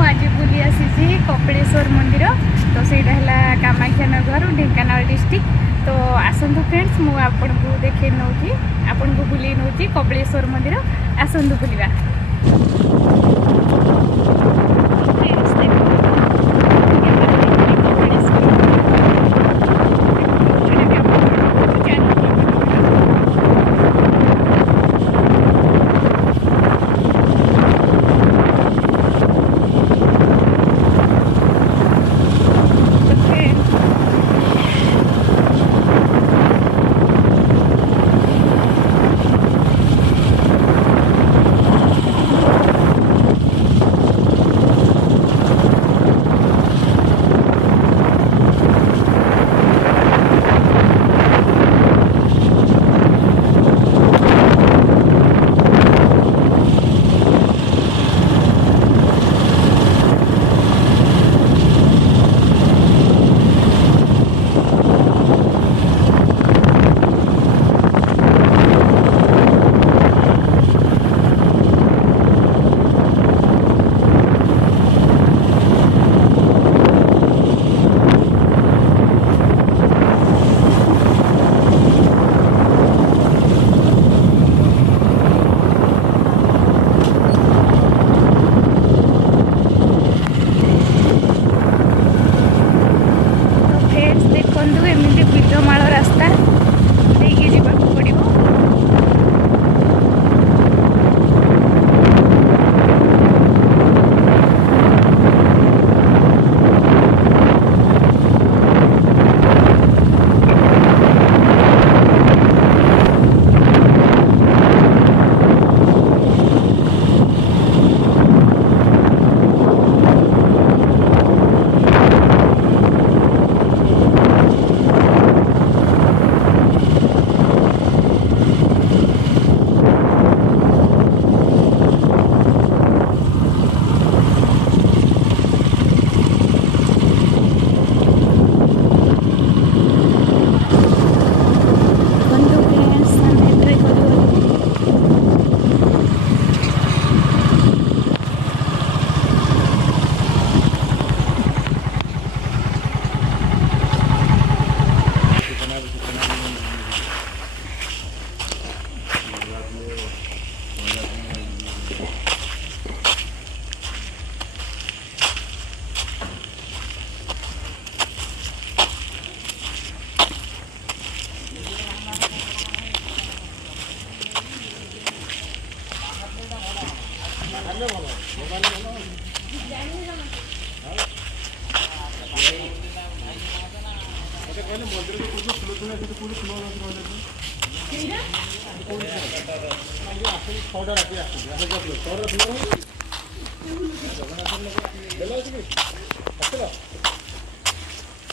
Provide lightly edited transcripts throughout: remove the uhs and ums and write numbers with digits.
आज बुली आसी कपिलेश्वर मंदिर तो सहीटा है कामाख्यानगर ढेंकानाल डिस्ट्रिक्ट। तो आसतु फ्रेंड्स मु आपन को देखे नौची आपन को बुले नौची कपिलेश्वर मंदिर आसतु बुलिबा।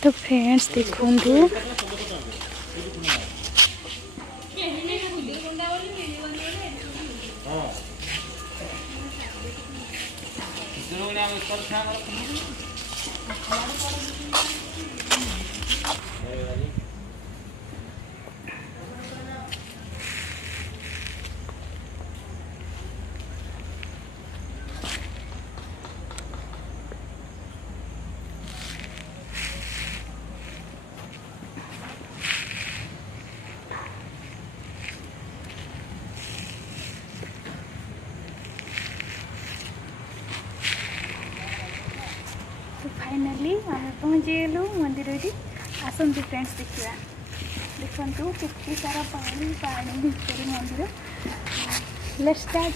तो फ्रेंड्स देखूँ फाइनाली आम पहुँचीगलु मंदिर आसतु फ्रेंड्स देखा देखु के सारा पानी पानी भितर मंदिर। Let's start.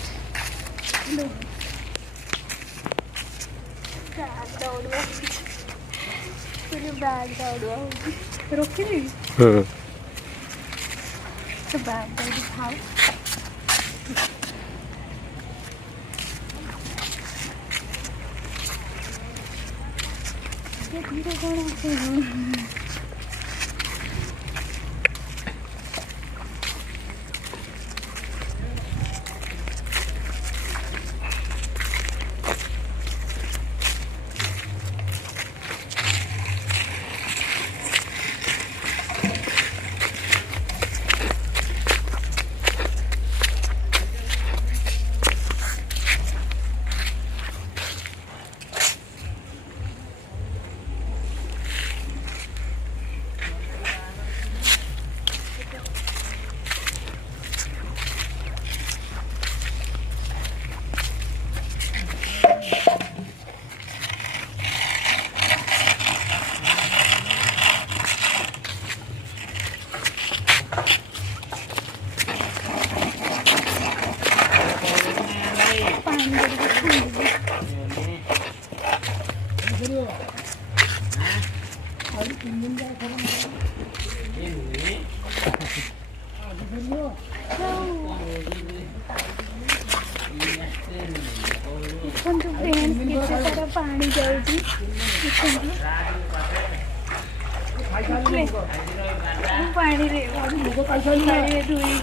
बैग दौड़वा रोकि तो बैग दौड़ खाओ धीरे कौन पानी जाऊँगी पानी धोई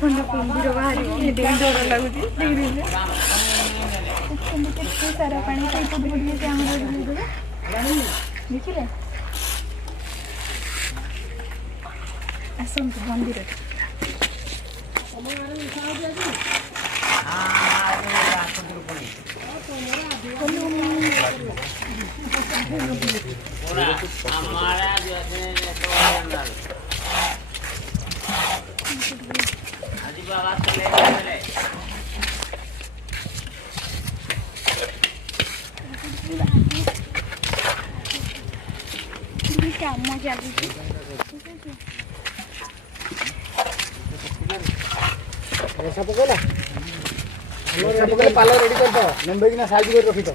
कुंभीर बाहर डर लगुच केते सारा पानी देखिले आसतु मंदिर काम चलती वर्षा पकड़ा वर्षा पकड़े पाला रेडी कर दो नंबर साइज कर रखी तो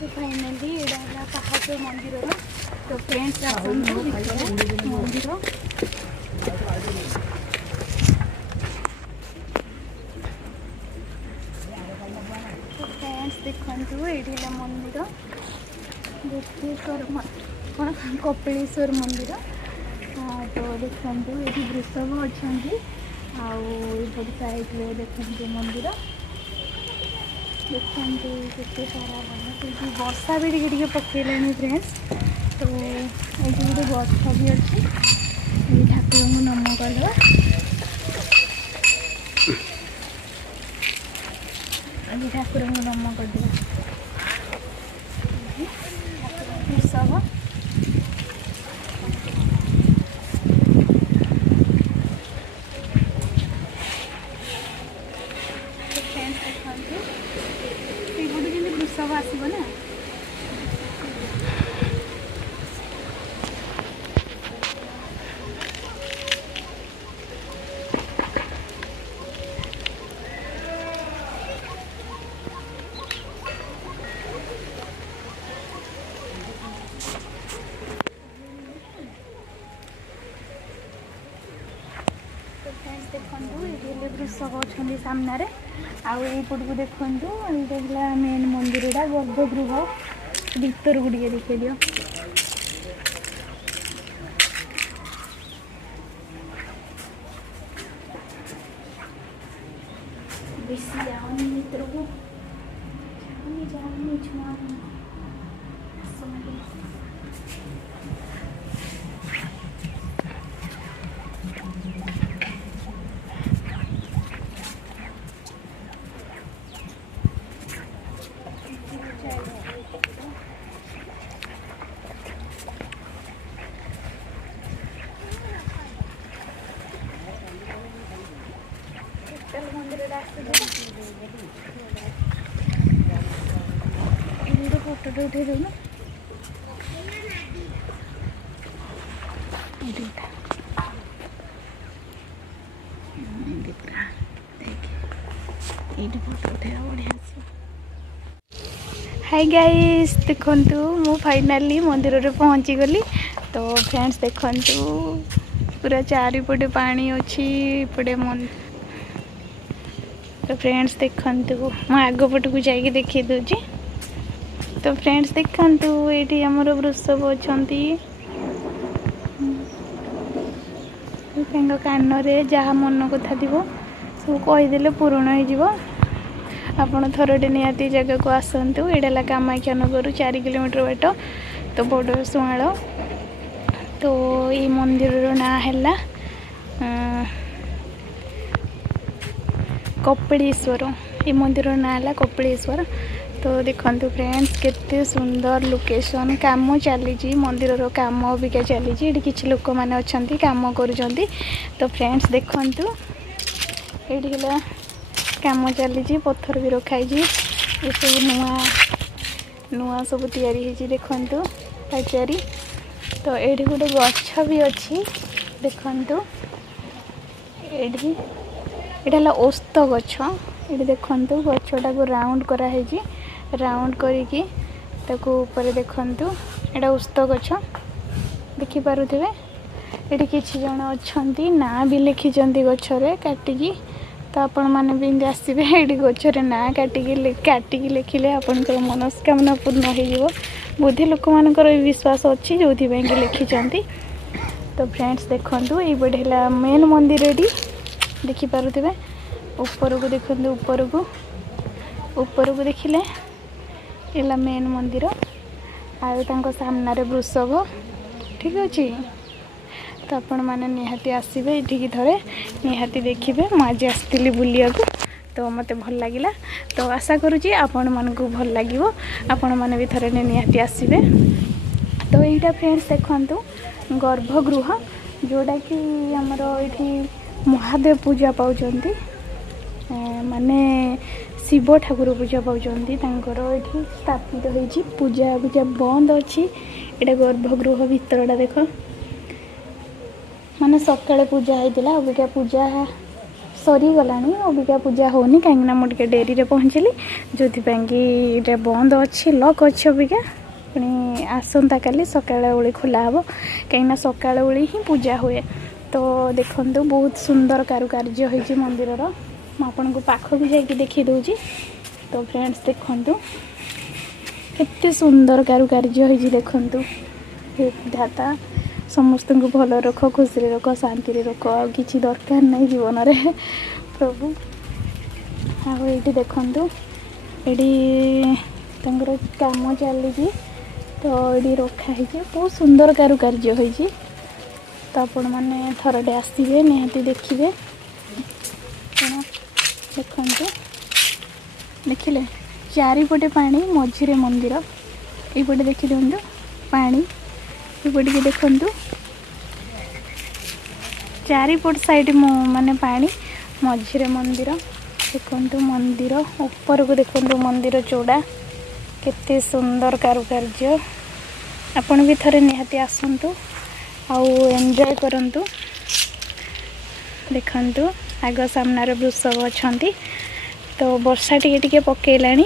तो फाइनली यहाँ पहाड़ मंदिर तो फ्रेंड्स मंदिर देखु ये मंदिर गुप्तेश्वर कौन कपिलेश्वर मंदिर तो देखु ये वृषभ अच्छा आउट साइड देखते मंदिर देखते केते सारा वर्षा भी टे पकड़े फ्रेंड्स तो ये गोटे वर्षा भी अच्छी ठाकुर को नम कर ठाकुर को नम कर सब वृषभ आसब ना देखो वृषभ अच्छा सामने आईपट को देखु ये मेन मंदिर गर्भगृह भीतर को देखे दियो बेसी जाओनी भीतर को जाओनी छुआ फोटो उठे दो ना फोटो उठे बढ़िया हाय गाइस देखंतु मु फाइनली मंदिर रे पहुंची गली तो फ्रेंड्स देखंतु पूरा चारिपटे पानी अच्छी पटे तो फ्रेंड्स देखंतु मु आग पट को जाई देखि दोजी तो फ्रेंड्स देखंतु एठी हमर वृषभ अछंती कान रे जहाँ मन कथा थी सब कहीदेले पूरण हो आपण थरटे निहाती जगह को आसतु एडा कामाख्या नगर 4 किलोमीटर बाट तो बड़ सुआल तो ये मंदिर ना है कपिलेश्वर ये मंदिर ना है कपिलेश्वर तो देखंतु फ्रेंड्स केते सुंदर लोकेशन काम चली मंदिर काम अबिका चली किसी लोक मैंने अच्छा काम कर तो फ्रेंड्स देखंतु ये काम चली पत्थर भी रखाई ये सब नुआ नुआ सब तैयारी देखंतु पाचेरी तो ये गोटे गछ भी अच्छी देखु ये है ओस्त गछ ये देखु गछटा को राउंड कराई राउंड करिकी ऊपर देखु यहाँ ओस्त गछ देखिपे ये किसी जन अच्छा ना भी लिखिं गचरे काटिकी तो आपण मैंने भी आसवे ये गचरे ना काटिकी लिखिले आपंकर मनस्कामना पूर्ण हो बोधे लोक मानकर विश्वास अच्छी जो लिखिं तो फ्रेंड्स देखु ये है मेन मंदिर ये देखिपे ऊपर को देखो ऊपर को देखिले ये मेन मंदिर आउ सामने वृषभ ठीक अच्छे तो आपण मैंने निहाती आसवे ये थे निहाती देखिए मुझे आसती बुलिया तो मत भल लगिला तो आशा करुँची आपण मानक भल लगे आपण मैंने भी थे निहाती आसवे तो यहाँ फ्रेंड्स देखु गर्भगृह जोड़ा कि आमर ये महादेव पूजा पाँच माने शिव ठाकुर पूजा पाँच ये स्थापित होती पूजा पूजा बंद अच्छी ये गर्भगृह भितरटा देख माने सकाଳେ पूजा होता अबिका पूजा सरीगला अबिका पूजा होनी कहीं मुझे डेरी रे पहुँचली जो कि बंद अच्छी लक अच्छी अबिका पुणी आसंता काली सकाଳେ ओली खोला हे कहीं सकाଳେ ओली ही पूजा हुए तो देखु बहुत सुंदर कारुकार्य होती मंदिर मुझे को पाख भी जाकि देखी दूँगी तो फ्रेंड्स देखु केते सुंदर कारुकार्य होती देखु हे धाता समस्त को भल रख खुशी रख शांति रख आ कि दरकार नहीं जीवन में प्रभु आईटी देखु ये काम चली तो ये रखाई बहुत सुंदर कारुकार्य होती तो आपण मैंने थरटे आसवे निहाती देखिए देखु देखिले चारिपटे पानी मझिरे मंदिर ये देखी दिखाँ पानी ये देखु चारिपट साइड माने पानी मझिरे मंदिर देखु मंदिर ऊपर को देखु मंदिर चौड़ा केते सुंदर कारुकार्य आपण भी थरे निहाती आसंतु आउ एंजॉय करंतु देखंतु आग सामने वृषभ अच्छा तो वर्षा टिके पकेलानी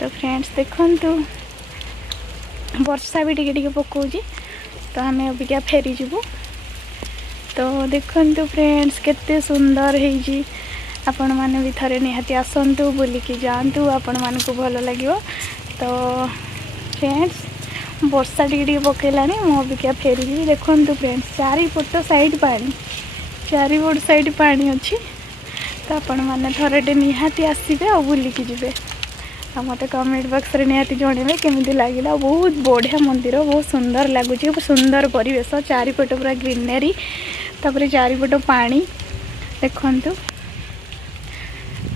तो फ्रेंड्स देखंतु वर्षा भी टिके पकाउची तो आम अबिका फेरी जीवु तो देखंतु फ्रेंड्स केते सुंदर होईची आपण माने भी थरे निहाती आसंतु बुलिकी जातु आपण मान को भल लगे तो फ्रेंड्स वर्षा टिके पकेलानी मो अबिका फेरी देखु फ्रेंड्स चारिपट साइड पानी चारिपट साइड पानी अच्छी तो आपण मैंने थरटे निहाती आसवे आ बुलिकी जिवे आ मत कमेंट बॉक्स रे निहाती जणेबे केमिति लागिला बहुत बढ़िया मंदिर बहुत सुंदर लगुच सुंदर परिवेश चारिपट पूरा ग्रीनरी तापर चारिपट पानी देखंतु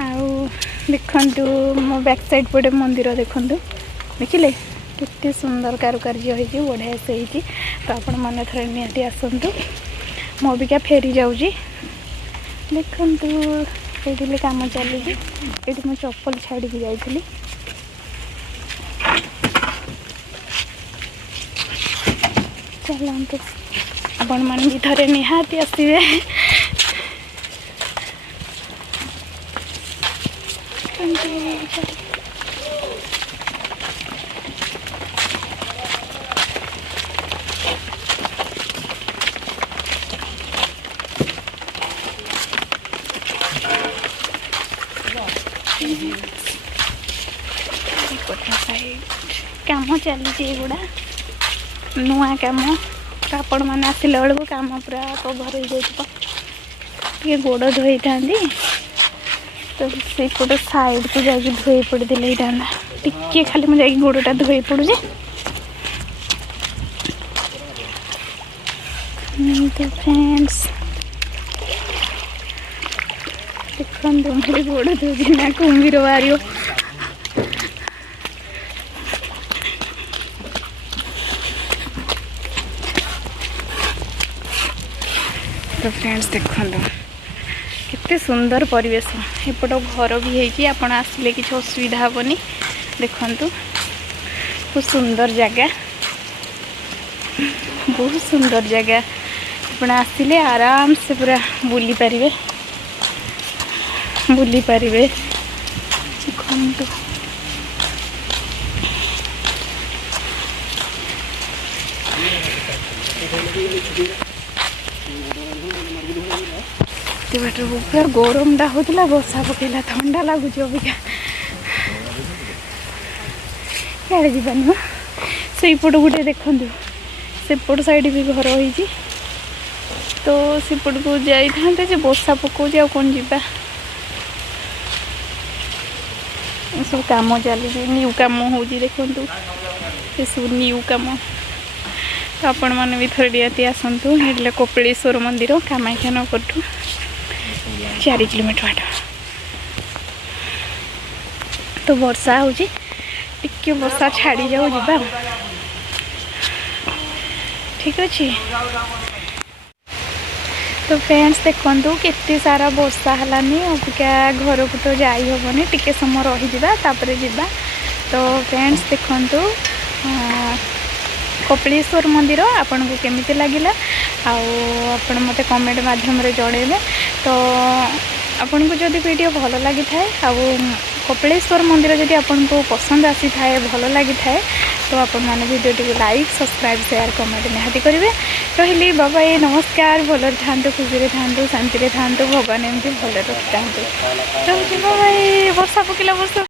आउ देखंतु मो बैक साइड पटे मंदिर देखंतु देखिले कितने सुंदर कारुकार्य होती बढ़िया से होती तो आपण मैंने थोड़े निहाती आसतु मो भी क्या फेरी जाऊँगी देखंतु ये काम चली ये मो चप्पल छाड़ी जाइली चलते आपण मैंने भी थोड़े निहाती आसवे काम चली गुड़ा नुआ काम तो आपण मैंने आसला बेलू काम पूरा कभर हो जाए गोड़ धोई था तो से पट साइड को जाकि धोई पड़े टिके खाली मुझे गोड़टा धोई पड़ुचे तो फ्रेंड्स देखो मेरे गोड़ धोई ना कुंभीर बाहर तो फ्रेंड्स देखो केते सुंदर परिवेश एपट घर भी है आपण आसिले किसी असुविधा हेनी देखु बहुत सुंदर जगह बहुत सुंदर जगह आपण आसिले आराम से पूरा बुली पारिबे देखंतु पूरा गरमटा होता वर्षा पकेला ठंडा लगुच अबिका क्या जानी से पट गोटे देखु सेपट साइड भी घर होती तो सेपट को जाते जे वर्षा पकाऊँ आ कौन जा सब कम चली न्यू कम हो देखु ये सब न्यू कम तो आपण मैंने भी थोड़ी निहाती आसतु ये कपिलेश्वर मंदिर कामाख्यानगर 4 किलोमीटर बाट तो वर्षा हो टिके वर्षा छाड़ी जाऊ जा ठीक अच्छे तो फ्रेंड्स देखु केते सारा वर्षा हलानी अबिका घर को तो जाई हेनी टिके समय रहीजा तापर जा तो फ्रेंड्स देखु कपिलेश्वर मंदिर आपन को केमिति लागिला आपण मते कमेंट माध्यम रे जणेबे तो आपन को जदि वीडियो भल लगी थाए कपिलेश्वर मंदिर जदि आपन को पसंद आसी थाए भल लगी थाए तो आपण माने वीडियो टी लाइक सब्सक्राइब शेयर कमेंट निहाती करेंगे रही बाय नमस्कार भल था खुशी था शांति था भगवान एमती भल रखी था बाय वर्षा पकेला वर्षा